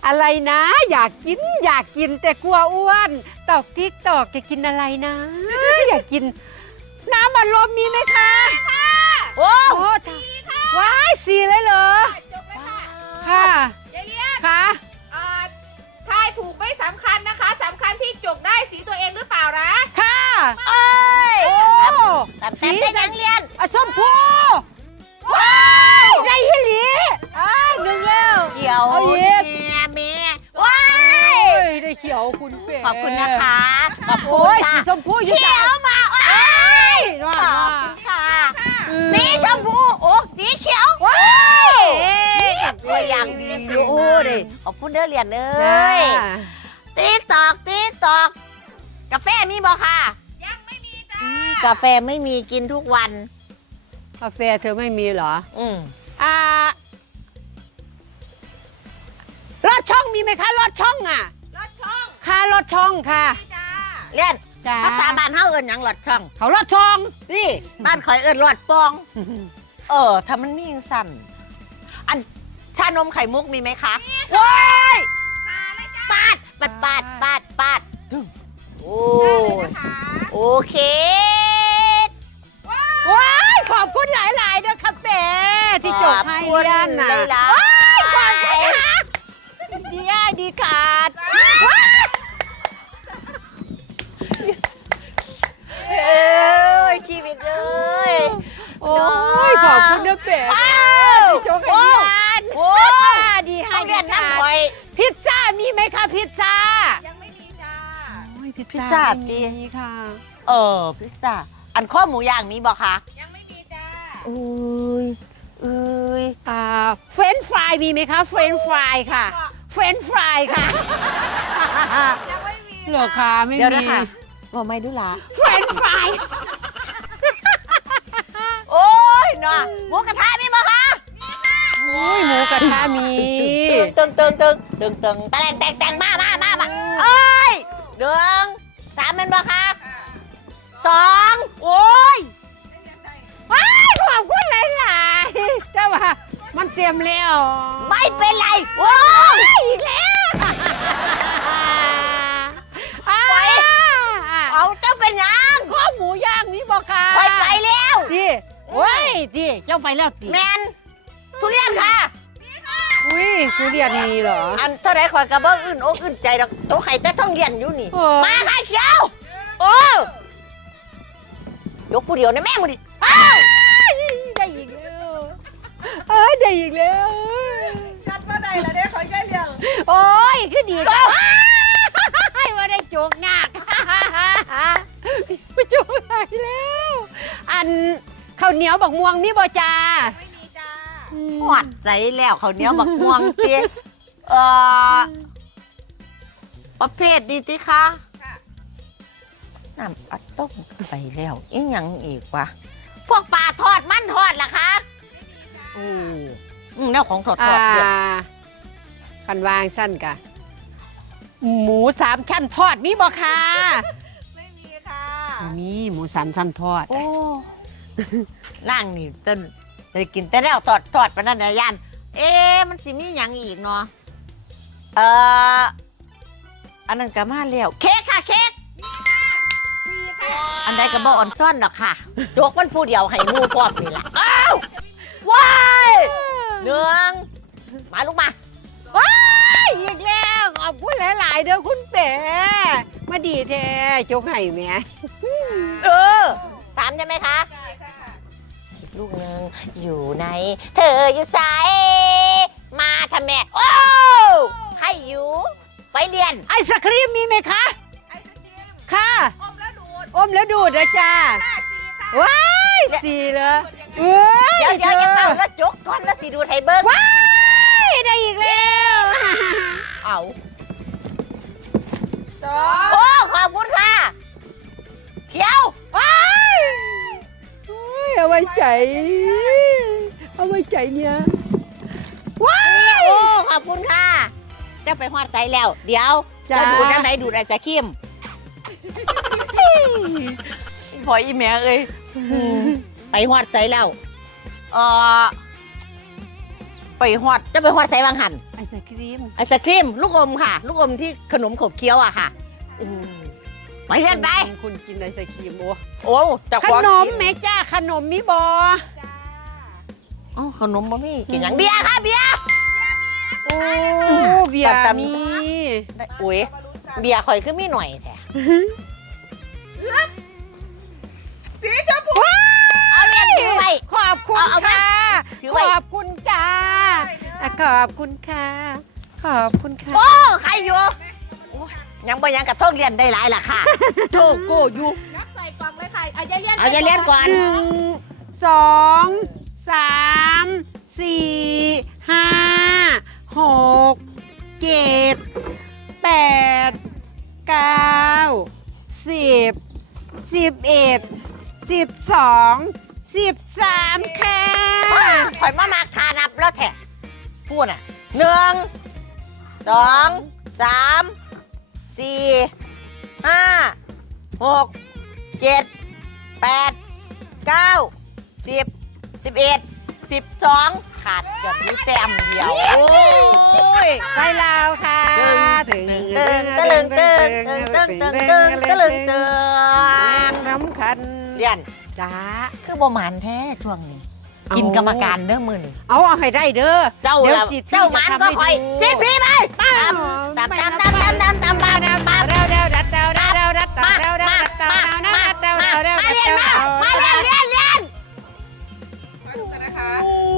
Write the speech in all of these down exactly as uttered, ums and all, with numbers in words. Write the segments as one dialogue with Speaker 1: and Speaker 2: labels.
Speaker 1: อะไรนะ อยากกินอยากกินแต่กลัวอ้วนตอกติ๊กตอกจะกินอะไรนะ อยากกินน้ำอัดลมมีไหมคะโอ้โหว้ายสีเลยเหรอ
Speaker 2: จบเลยค่ะ
Speaker 1: ค่ะ
Speaker 2: ยายเลี้ยน
Speaker 1: ค่ะ
Speaker 2: ทายถูกไม่สำคัญนะคะสำคัญที่จกได้สีตัวเองหรือเปล่านะ
Speaker 1: ค่ะ
Speaker 3: เอ้ย
Speaker 1: โอ้
Speaker 3: แต่แต่ได้ยังเรียน
Speaker 1: อ่ะชมพูว้ายได้ยินหลีอ้ายหนึ่งแล้ว
Speaker 3: เขียว
Speaker 1: เอาอีก
Speaker 3: แม่แม่ว้า
Speaker 1: โอ้
Speaker 3: ย
Speaker 1: ยได้เขียวคุณเป็ด
Speaker 3: ขอบคุณนะคะขอบคุ
Speaker 1: โอ้
Speaker 3: ณ
Speaker 1: ย
Speaker 3: ค่ะ
Speaker 1: สีชมพูอยู่
Speaker 3: เขียวมาว้าย
Speaker 1: ว่า
Speaker 3: ขอบ
Speaker 1: ว่า
Speaker 3: คุณค่ะ
Speaker 1: อืม
Speaker 3: สีชมพูโอ้สีเขียวว้ายตัวอย่างดีอยู่โอ้ดิขอบคุณเด้อเรียนเอ้
Speaker 1: จ้าย
Speaker 3: ติ๊กตอกติ๊กตอกกาแฟมีบ่ค่ะ
Speaker 2: ยังไม่มีจ้า
Speaker 3: กาแฟไม่มีกินทุกวัน
Speaker 1: กาแฟเธอไม่มีเหรอ
Speaker 3: อืม
Speaker 1: อ่าลอดช่องมีไหมคะลอดช่องอ่ะ
Speaker 2: รถช่อง
Speaker 1: ค่ะลอดช่องค่ะ
Speaker 2: จ้า
Speaker 3: เรียน
Speaker 1: จ้า
Speaker 3: ภาษาบ้านเฮาเอิ้นหยังหลอดช่อง
Speaker 1: เขาลอดช่อง
Speaker 3: นี่บ้านข่อยเอิ้นหลอดปอง เออถ้ามันมีอย่างสั่น อันชานมไข่มุกมีไหมคะว้าย
Speaker 2: หาเลยจ้า
Speaker 3: ปาดปาดปาดปาดปาดดึงโอ้
Speaker 2: ได้เลย
Speaker 3: ย
Speaker 2: นะคะ
Speaker 3: โอเค
Speaker 1: ว้ายขอบคุณหลายๆด้วยค่ะเป๋ที่จบให้เรียนน่ะ
Speaker 3: ได้ละ
Speaker 1: ว้ายขอบคุณค่ะดีอ้ายดีขาดว้าย
Speaker 3: เอ้ยชีวิตเลย
Speaker 1: โอ้ยขอบคุณนะเป๋
Speaker 3: ว้าว
Speaker 1: ที่จบให้เรียน
Speaker 3: โอ้
Speaker 1: ดีให้
Speaker 3: ให้
Speaker 1: ดี
Speaker 3: เรียนนั่ง
Speaker 1: ขา
Speaker 3: คอ
Speaker 1: ด
Speaker 3: ย
Speaker 1: พิซซ่ามีไหมคะพิซซ่า
Speaker 2: ยังไม่มีจ้า
Speaker 1: โอ้ยพิซ
Speaker 3: พิซซ่า
Speaker 1: ซ่า
Speaker 3: ดี
Speaker 1: มีค่ะ
Speaker 3: เออพิซซ่าอันข้อหมูย่างมีบ่คะ
Speaker 2: ยังไม่มีจ้า
Speaker 3: อุ้ยอุ้ย
Speaker 1: อ่าเฟรนฟรายมีไหมคะ เฟรนฟรายค่ะ เฟรนฟรายค่ะ
Speaker 2: ยังไม่มี
Speaker 1: เหรอคะไม่
Speaker 3: เดี๋ยว
Speaker 1: มี
Speaker 3: นะคะบอกไม่ดูละ
Speaker 1: เฟรนฟราย
Speaker 3: โอ้ยเนาะหมูกระทะมีบ่คะ
Speaker 1: โอ้ยหมูกระทะมี
Speaker 3: ตึงตึงตึงตึงตึงตะแลงแตงแตงมามามามาเอ้ยเดืองสามเป็นบ่คะสองโอ้ย
Speaker 1: ว้ายขอบคุณหลายๆแต่ว่ามันเตรียมแล้ว
Speaker 3: ไม่เป็นไรโอ้ย
Speaker 1: อีกแล้ว
Speaker 3: ไป
Speaker 1: เอา
Speaker 3: เอาเจ้าเป็นหยัง
Speaker 1: ข้อหมูย่างนี้บอกค่ะ
Speaker 3: ไปไปแล้ว
Speaker 1: ดิโอ้ยดิเจ้าไปแล้วดิ
Speaker 3: แมนทุเรียนค่ะ
Speaker 1: อุ้ยทุเรียนมีเหรอ
Speaker 3: อันเท่าไรขอยกระเบื้องอื่นอกอื่นใจดอกตัวไข่แต่ต้องเรียนอยู่นี่
Speaker 1: โอ้
Speaker 3: มาค่ะเขียว โอ้ยกผู้เดียวนะแม่มึงดิอ้าว
Speaker 1: ได้อีกแล้วเอ้ยได้อีกแล้ว
Speaker 2: จัดมาไหนละเนี่ยขอแค่เลี้ยง
Speaker 1: โอ้ยคือดีจังให้ว่าได้โจกงากไปโจกไหนแล้ว อันข้าวเหนียวบักม่วงมีบ่จ้า
Speaker 2: ไม่มีจ้า
Speaker 3: หวัดใจแล้วเขาวเหนี้ยวบักม่วงเตี้ยเอ่อประเภทดีติคะ
Speaker 2: ค่ะ
Speaker 3: น้ำอัดต้มไปแล้วอีหยังอีกวะพวกปลาทอดมันทอดล่ะคะ
Speaker 2: ไม่มีจ้า
Speaker 3: อืมอืมแนวของทอดท
Speaker 1: อ่า
Speaker 3: อดเยอะ
Speaker 1: คันวางสั้นกะ หมูสามชั้นทอดมีบ่ค่ะ
Speaker 2: ไม่มีค่ะ
Speaker 1: มีหมูสามชั้นทอด
Speaker 3: โอ้ร่างนี่ต้นได้กินแต่แล้วทอดทอดปะนั่นนะยันเอ๊ะมันสิมีหยังอีกเนาะเอ่ออันนั้นก็มาแล้วเค้กค่ะเค้ก
Speaker 2: สี่ค่ะ
Speaker 3: อันใดก็บ่อ่อนซ่อนดอกค่ะโจกมันผู้เดียวให้หมูพร้อมนี่ล่ะอ้าวว้ายเนืองมาลูกมา
Speaker 1: ว้ายอีกแล้วขอบคุณหลาย ๆ เด้อคุณเป๋มาดีแท้โจกไห้แหม่
Speaker 3: เออสามใช่ไหมคะ
Speaker 2: ใช่ค่ะ
Speaker 3: อีกลูกหนึ่งอยู่ในเธออยู่ไสมาทำแม่โอ้ให้อยู่ไปเรียน
Speaker 1: ไอศครีมมีไหมคะ
Speaker 2: ไอศครีม
Speaker 1: ค่ะ
Speaker 2: อมแล้วดูด
Speaker 1: อมแล้วดูดนะจ้า
Speaker 2: ห้าสี่ค่ะ
Speaker 1: ว้ายสีเลยเอ้ย
Speaker 3: เดี๋ยวเดี๋ยวอย่าเป่าแล้วจกก่อนแล้วสิดูไทยเบิ้ง
Speaker 1: ว้ายได้อีกแล้ว
Speaker 3: เอา
Speaker 2: สอง
Speaker 3: โอ้ขอบคุณค่ะเขียว
Speaker 1: ว้ายโอ้ยเอาไว้ใจ เอาไว้ใจเนี่ยว้าย
Speaker 3: โอ้ขอบคุณค่ะเจะไปหอดใสแล้ว เดี๋ยว
Speaker 1: จ้า
Speaker 3: จะดูดจังไหนดูดอะไรจะเข้มพออีแม่เอ้ยไปหอดใสแล้วเออไปหอดจะไปหอดใสบางหัน
Speaker 1: ไอไอศครีม
Speaker 3: ไอศครีมลูกอมค่ะ ลูกอมที่ขนมขบเคี้ยวอะค่ะอืมไปเรียนไป
Speaker 1: คุณกินไอศครีมโอ้
Speaker 3: โอ้แต่
Speaker 1: ขนมแม่จ้าขนมมีบอ
Speaker 3: อ๋อขนมบะมี่กินอย่างเบียร์ค่ะเบียร์
Speaker 1: โอ้เบียร์
Speaker 3: ตำๆ
Speaker 1: มี
Speaker 3: ได้อุ้ยเบียร์ข่อยขึ้นมีหน่อยแท้
Speaker 2: สีชมพู
Speaker 3: เอาเรียนถือไว้
Speaker 1: ขอบคุณ
Speaker 3: เอาเอา
Speaker 1: ค่ะ
Speaker 3: ถือ
Speaker 1: ข
Speaker 3: ไว้
Speaker 1: อบคุณจ้าอ่ะขอบคุณค่ะ ขอบคุณค่ะ
Speaker 3: โอ้ใครอยู่โอ้ยยังบ่ยังกระท่องเรียนได้หลายล่ะค่ะโตโกอยู่
Speaker 2: นับใส่กล่องเลยค่ะเอาอย่าเลี่ยน
Speaker 3: เอาอย่าเรียนก่อน
Speaker 1: หนึ่งสองสามสี่ห้าหกเจ็ดแปดเก้าสิบสิบเอ็ดสิบสองสิบสามค่ะ
Speaker 3: ข่อยมามาคานับแล้วแท้พูดอ่ะหนึ่งสองสามสี่ห้าหกเจ็ดแปดเก้าสิบสิบเอ็ดสิบสองขาดเกือบนิ้วแต้มเดียวโอ้ย
Speaker 1: ไปลาวค่ะ
Speaker 3: ตึงตึงตะลึงตึงตึงตึงตึงตึงตะลึงตึง
Speaker 1: น้ำคัน
Speaker 3: เรียน
Speaker 1: จ้า
Speaker 3: คือบ่หมานแท้ช่วงนี้
Speaker 1: เอากิ
Speaker 3: กินกรรมการเด้อมื้อนี้
Speaker 1: เอาเอาให้ได้เด้อ
Speaker 3: เจ้า
Speaker 1: ดี๋ยว
Speaker 3: ล่ะ
Speaker 1: สิทธิ์
Speaker 3: เจ้าหมานก็คอยสิทธิ์พี่ไปตามตามตามตามตามตามตามตามตามตาม
Speaker 1: เร็วเร็วดัดเร็วเร็วเร็วดัดเร็วเร็วเร็วดัดเร็วเร็วดัดเร็วเร็วเร็ว
Speaker 3: มาเรียนมามาเรียนเรียนเรียน
Speaker 2: มาดูกันนะคะ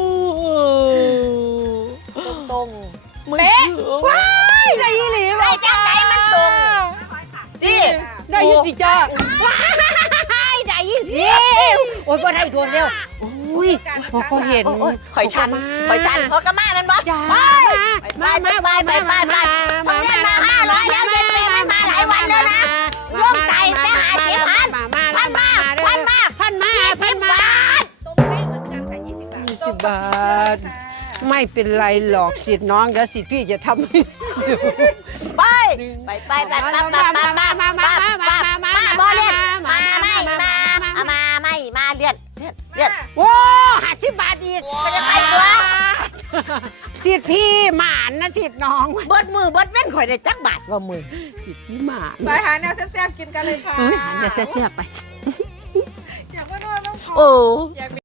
Speaker 3: ตรง
Speaker 2: เป๊ะ
Speaker 1: ว้ายได้ยี่หลี
Speaker 3: ๆได้จังไหนมันตรงดิ
Speaker 1: ได้ยี่สิจ้าว้ายได้ยี่หลีโอ้ยบ่ได้โดนเร็วโอ้ยพอก็เห็น
Speaker 3: ข่อยชันข่อยชันพอกระมาแมันบ่
Speaker 1: จ้า
Speaker 3: ไปไปไปไปไปไปต้องเรียนมาห้าร้อยแล้วเรียนฟรีไม่มาหลายวันแล้วนะร่วมใจจะหาสิบพันพันมาพันมา
Speaker 1: พันมา
Speaker 3: ยี่
Speaker 1: พั
Speaker 3: สิ
Speaker 1: น
Speaker 3: บ
Speaker 1: มา
Speaker 3: บาท
Speaker 2: ตรงเป๊ะเหมือนกันค่ะยี่สิบบาท
Speaker 1: ยี่สิบบาท ไม่เป็นไรหรอกสิทธิ์น้องแล้วสิทธิ์พี่จะทำให้ดู
Speaker 3: ไปไปไปไปไปไปไปไปมามามามามาบอเลียนมาไม่มาเอามาไม่มาเลียนเลียนเลียน
Speaker 1: โว้ห้าสิบบาทอีก
Speaker 3: ก็จะใครตัว
Speaker 1: สิทธิ์พี่หมานนะสิทธิ์น้อง
Speaker 3: เบิดมือเบิดเว้นข่อยได้จักบาทว่ามือ
Speaker 1: สิทธิ์พี่หมาน
Speaker 2: ไปหาแนวแซ่บๆกินกันเลยค่ะ
Speaker 1: เฮ้ยเดี๋ยวเสียบไป
Speaker 2: อยากว่านอนน้องขอ
Speaker 3: โอ้
Speaker 2: อยาก